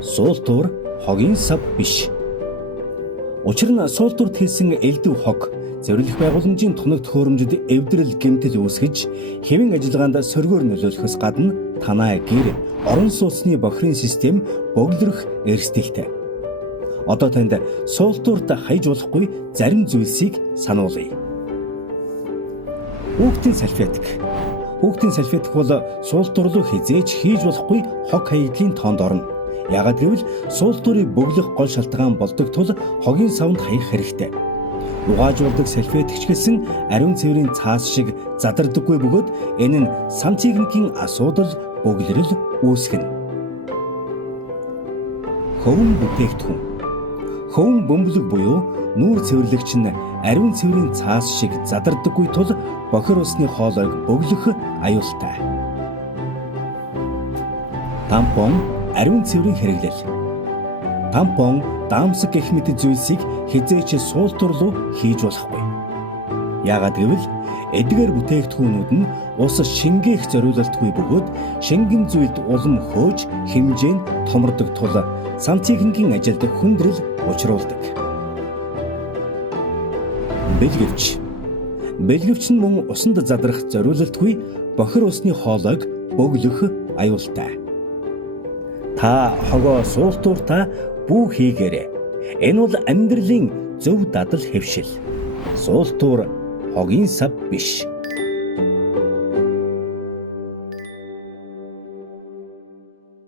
Суултуур хогийн сав биш. Учир нь суултуурт хийсэн элдв хог зөвлөх байгууламжийн тунаг төхөөрөмжөд эвдрэл гэмтэл үүсгэж хэвийн ажиллагаанд сөргөөр нөлөөлөхөөс гадна танай гэр орон сууцны бохирын систем бөглөрөх эрсдэлтэй. Одоо танд суултуурт хаяж болохгүй зарим зүйлсийг сануулъя. Хүүхдийн салфетик. Хүүхдийн салфетик бол суултуур руу хизээж хийж болохгүй хог хаягдлын тоонд орно. Яагад гэвэл суултуурыг бөглөх гол шалтгаан болдог тул хогийн савнд хаях хэрэгтэй. Угаажуулдаг салфетикч гэсэн ариун цэврийн цаас шиг задардаггүй бөгөөд энэ нь сан техникийн асуудал бөглөрөл үүсгэнэ. Хөвөн бүтээгдэхүүн. Хөвөн бөмбөлөг буюу нүүр цэвэрлэгч нь ариун цэврийн цаас шиг задардаггүй тул бохир усны хоолойг бөглөх аюултай. Тампон ариун цэврийн хэрэглэл. Тампон, даамсаг гэх мэт зүйлсийг хизээч суултуур руу хийж болохгүй. Яагад гэвэл эдгээр бүтээгдэхүүнүүд нь ус шингээх зориулалтгүй бөгөөд шингэн зүйлд улам хөөж хэмжээнд томордог тул сан техникийн ажилд хүндрэл учруулдаг. Бэлгэвч. Бэлгэвч нь мөн усанд задрах зориулалтгүй бохир усны хоолойг бөглөх аюултай. Та хогоо суултууртаа бүү хийгээрэй. Энэ бол амьдралын зөв дадал хэвшил. Суултуур хогийн сав биш.